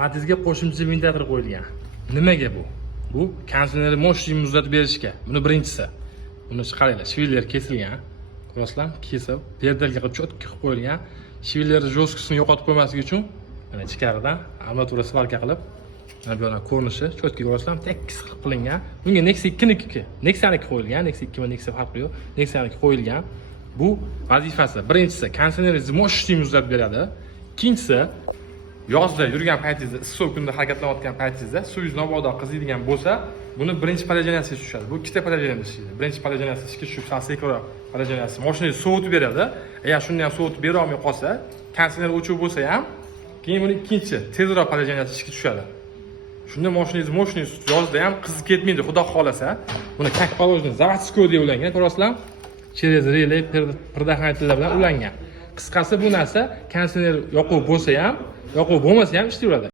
Matizga qo'shimcha ventilator qo'yilgan. Nimaga bu? Bu konditsionerni mощностini muzlatib berishga. Buni birinchisi. Buni qaranglar, shvillar kesilgan. Ko'rasizlarmi? Kesib, perdelga qilib cho'tki qilib qo'yilgan. Shvillar jo'skisini yo'qotib qo'ymasligi uchun mana ichkaridan armatura svalka qilib, mana bu yerdan ko'rinishi cho'tki ko'rasizlarmi? Tekis qilib qilingan. Bunga Nexia 2niki, Nexia'niki qo'yilgan. Nexia 2 va Nexia farqi yo'q. Nexia'niki qo'yilgan. Bu vazifasi. Birinchisi, konditsionerni mощностini muzlatib beradi. Ikkinchisi, yozda yurgan paytingizda, issiq kunda harakatlanayotgan paytingizda suvingiz mabodo qiziydigan bo'lsa, buni birinchi poложениyaga tushadi. Bu ikkita poложениyaga ishlaydi. Birinchi poложениyaga ishga tushib, sektor poложениyaga mashinangizni sovutib beradi. Agar shundan ham sovutib bera olmay qolsa, konditsioner o'chib bo'lsa ham, keyin buni ikkinchi tezroq poложениyaga ishga tushadi. Shunda mashinangiz yozda ham qizib ketmaydi, xudo xolasa. Buni как положено, заводской deb ulangan, ko'rasizlarmi? Через relay предохранительlar bilan ulangan. Qisqasi bu narsa konditsioner yoquv bo'lsa ham, yoquv bo'lmasa ham ishlayveradi.